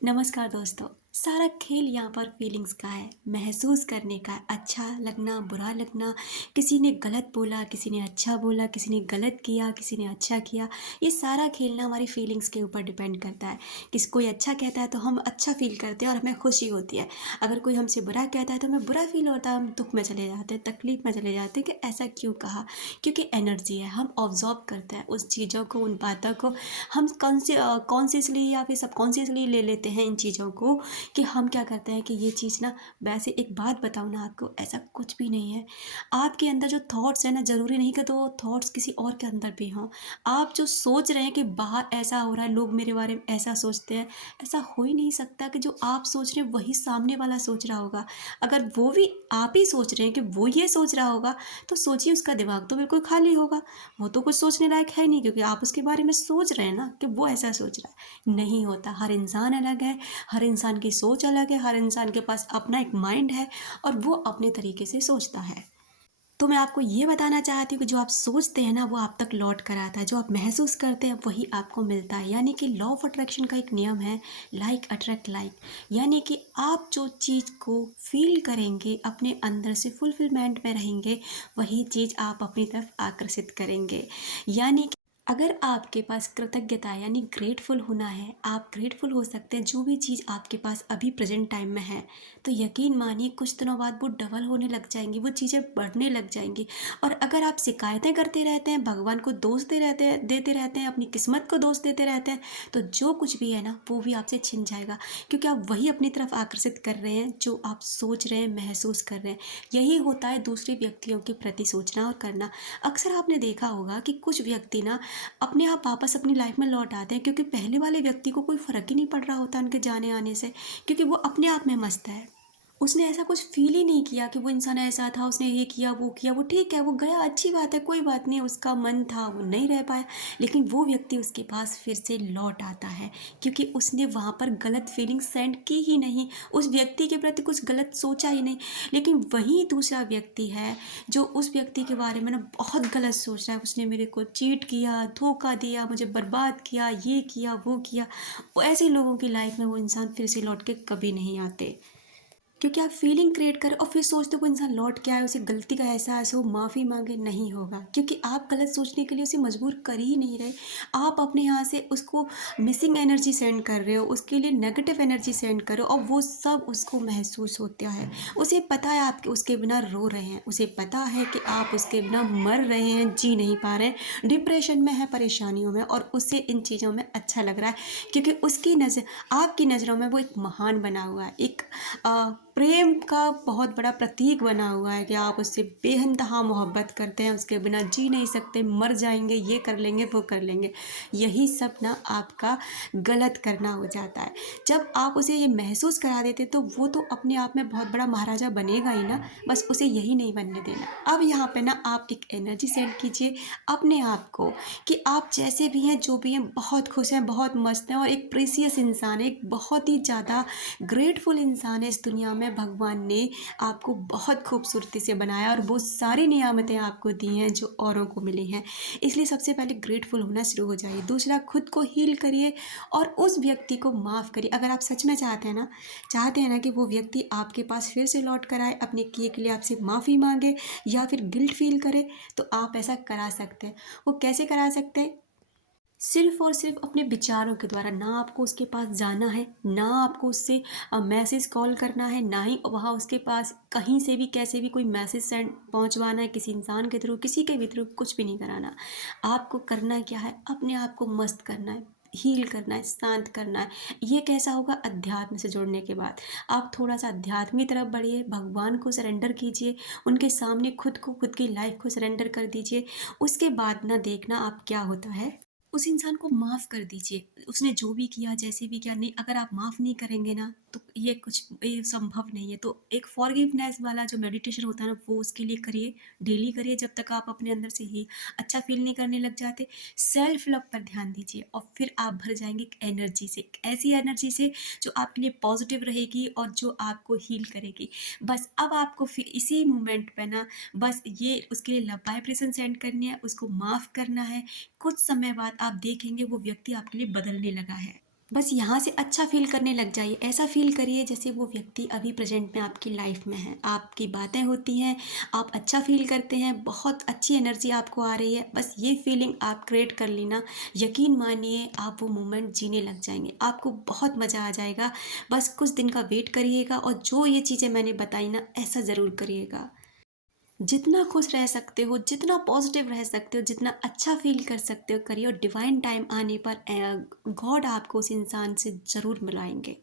नमस्कार दोस्तों। सारा खेल यहाँ पर फीलिंग्स का है, महसूस करने का है। अच्छा लगना, बुरा लगना, किसी ने गलत बोला, किसी ने अच्छा बोला, किसी ने गलत किया, किसी ने अच्छा किया। ये सारा खेल ना हमारी फीलिंग्स के ऊपर डिपेंड करता है। कोई अच्छा कहता है तो हम अच्छा फील करते हैं और हमें खुशी होती है। अगर कोई हमसे बुरा कहता है तो हमें बुरा फील होता है, हम दुख में चले जाते हैं, तकलीफ में चले जाते हैं कि ऐसा क्यों कहा। क्योंकि एनर्जी है, हम ऑब्जॉर्व करते हैं उस चीज़ों को, उन बातों को। हम कॉन्शियसली या फिर सबकॉन्शियसली ले लेते हैं इन चीज़ों को, कि हम क्या करते हैं कि ये चीज़ ना, वैसे एक बात बताऊँ ना आपको, ऐसा कुछ भी नहीं है। आपके अंदर जो थॉट्स हैं ना, ज़रूरी नहीं कि तो वो थॉट्स किसी और के अंदर भी हों। आप जो सोच रहे हैं कि बाहर ऐसा हो रहा है, लोग मेरे बारे में ऐसा सोचते हैं, ऐसा हो ही नहीं सकता कि जो आप सोच रहे हैं वही सामने वाला सोच रहा होगा। अगर वो भी आप ही सोच रहे हैं कि वो ये सोच रहा होगा, तो सोचिए उसका दिमाग तो बिल्कुल खाली होगा। वो तो कुछ सोचने लायक है नहीं, क्योंकि आप उसके बारे में सोच रहे हैं ना कि वो ऐसा सोच रहा है। नहीं होता, हर इंसान अलग है, हर इंसान की सोच अलग है, हर इंसान के पास अपना एक माइंड है और वो अपने तरीके से सोचता है। तो मैं आपको ये बताना चाहती हूँ कि जो आप सोचते हैं ना, वो आप तक लौट कर आता है। जो आप महसूस करते हैं वही आपको मिलता है। यानी कि लॉ ऑफ अट्रैक्शन का एक नियम है, लाइक अट्रैक्ट लाइक। यानी कि आप जो चीज़ को फील करेंगे, अपने अंदर से फुलफिलमेंट में रहेंगे, वही चीज़ आप अपनी तरफ आकर्षित करेंगे। यानी अगर आपके पास कृतज्ञता यानी ग्रेटफुल होना है, आप ग्रेटफुल हो सकते हैं जो भी चीज़ आपके पास अभी प्रेजेंट टाइम में है। तो यकीन मानिए कुछ दिनों बाद वो डबल होने लग जाएंगी, वो चीज़ें बढ़ने लग जाएंगी। और अगर आप शिकायतें करते रहते हैं, भगवान को दोष देते रहते हैं, अपनी किस्मत को दोष देते रहते हैं, तो जो कुछ भी है ना, वो भी आपसे छिन जाएगा। क्योंकि आप वही अपनी तरफ आकर्षित कर रहे हैं जो आप सोच रहे हैं, महसूस कर रहे हैं। यही होता है दूसरे व्यक्तियों के प्रति सोचना और करना। अक्सर आपने देखा होगा कि कुछ व्यक्ति ना अपने आप वापस अपनी लाइफ में लौट आते हैं, क्योंकि पहले वाले व्यक्ति को कोई फ़र्क ही नहीं पड़ रहा होता उनके जाने आने से, क्योंकि वो अपने आप में मस्त है। उसने ऐसा कुछ फ़ील ही नहीं किया कि वो इंसान ऐसा था, उसने ये किया, वो ठीक है, वो गया, अच्छी बात है, कोई बात नहीं, उसका मन था, वो नहीं रह पाया। लेकिन वो व्यक्ति उसके पास फिर से लौट आता है, क्योंकि उसने वहाँ पर गलत फीलिंग सेंड की ही नहीं, उस व्यक्ति के प्रति कुछ गलत सोचा ही नहीं। लेकिन वही दूसरा व्यक्ति है जो उस व्यक्ति के बारे में ना बहुत गलत सोच रहा है। उसने मेरे को चीट किया, धोखा दिया, मुझे बर्बाद किया, ये किया, वो किया। वो ऐसे लोगों की लाइफ में वो इंसान फिर से लौट के कभी नहीं आते। क्योंकि आप फीलिंग क्रिएट करें और फिर सोचते हो कोई इंसान लौट के आए, उसे गलती का एहसास हो, माफ़ी मांगे, नहीं होगा। क्योंकि आप गलत सोचने के लिए उसे मजबूर कर ही नहीं रहे। आप अपने यहाँ से उसको मिसिंग एनर्जी सेंड कर रहे हो, उसके लिए नेगेटिव एनर्जी सेंड कर रहे हो, और वो सब उसको महसूस होता है। उसे पता है आप उसके बिना रो रहे हैं, उसे पता है कि आप उसके बिना मर रहे हैं, जी नहीं पा रहे हैं, डिप्रेशन में है, परेशानियों में, और उसे इन चीज़ों में अच्छा लग रहा है। क्योंकि उसकी नज़र, आपकी नज़रों में वो एक महान बना हुआ है, एक प्रेम का बहुत बड़ा प्रतीक बना हुआ है कि आप उससे बेइंतहा मोहब्बत करते हैं, उसके बिना जी नहीं सकते, मर जाएंगे, ये कर लेंगे, वो कर लेंगे। यही सब ना आपका गलत करना हो जाता है। जब आप उसे ये महसूस करा देते तो वो तो अपने आप में बहुत बड़ा महाराजा बनेगा ही ना, बस उसे यही नहीं बनने देना। अब यहाँ पे ना आप एक एनर्जी सेंड कीजिए अपने आप को, कि आप जैसे भी हैं, जो भी हैं, बहुत खुश हैं, बहुत मस्त हैं, और एक प्रीसियस इंसान है, एक बहुत ही ज़्यादा ग्रेटफुल इंसान है। इस दुनिया में भगवान ने आपको बहुत खूबसूरती से बनाया और वो सारी नियामतें आपको दी हैं जो औरों को मिली हैं। इसलिए सबसे पहले ग्रेटफुल होना शुरू हो जाइए। दूसरा, खुद को हील करिए और उस व्यक्ति को माफ़ करिए। अगर आप सच में चाहते हैं ना कि वो व्यक्ति आपके पास फिर से लौट कर आए, अपने किए के लिए आपसे माफ़ी मांगे या फिर गिल्ट फील करे, तो आप ऐसा करा सकते हैं। वो कैसे करा सकते हैं? सिर्फ़ और सिर्फ़ अपने विचारों के द्वारा। ना आपको उसके पास जाना है, ना आपको उससे मैसेज कॉल करना है, ना ही वहाँ उसके पास कहीं से भी कैसे भी कोई मैसेज सेंड पहुँचवाना है, किसी इंसान के थ्रू, किसी के भी थ्रू, कुछ भी नहीं कराना। आपको करना क्या है? अपने आप को मस्त करना है, हील करना है, शांत करना है। ये कैसा होगा? अध्यात्म से जुड़ने के बाद। आप थोड़ा-सा अध्यात्म की तरफ बढ़िए, भगवान को सरेंडर कीजिए, उनके सामने खुद को, खुद की लाइफ़ को सरेंडर कर दीजिए। उसके बाद ना देखना आप क्या होता है। उस इंसान को माफ़ कर दीजिए। उसने जो भी किया, जैसे भी किया, नहीं, अगर आप माफ़ नहीं करेंगे ना, तो ये संभव नहीं है। तो एक फॉरगिवनेस वाला जो मेडिटेशन होता है ना, वो उसके लिए करिए, डेली करिए, जब तक आप अपने अंदर से ही अच्छा फ़ील नहीं करने लग जाते। सेल्फ लव पर ध्यान दीजिए और फिर आप भर जाएँगे एक एनर्जी से, एक ऐसी एनर्जी से जो आपके लिए पॉज़िटिव रहेगी और जो आपको हील करेगी। बस अब आपको फिर इसी मोमेंट पे ना, बस ये उसके लिए लव वाइब्रेशन सेंड करनी है, उसको माफ़ करना है। कुछ समय बाद आप देखेंगे वो व्यक्ति आपके लिए बदलने लगा है। बस यहाँ से अच्छा फ़ील करने लग जाइए। ऐसा फ़ील करिए जैसे वो व्यक्ति अभी प्रेज़ेंट में आपकी लाइफ़ में है। आपकी बातें होती हैं, आप अच्छा फ़ील करते हैं, बहुत अच्छी एनर्जी आपको आ रही है। बस ये फ़ीलिंग आप क्रिएट कर लेना, यकीन मानिए आप वो मोमेंट जीने लग जाएँगे। आपको बहुत मज़ा आ जाएगा। बस कुछ दिन का वेट करिएगा और जो ये चीज़ें मैंने बताई ना, ऐसा ज़रूर करिएगा। जितना खुश रह सकते हो, जितना पॉजिटिव रह सकते हो, जितना अच्छा फ़ील कर सकते हो करिए, और डिवाइन टाइम आने पर गॉड आपको उस इंसान से ज़रूर मिलाएँगे।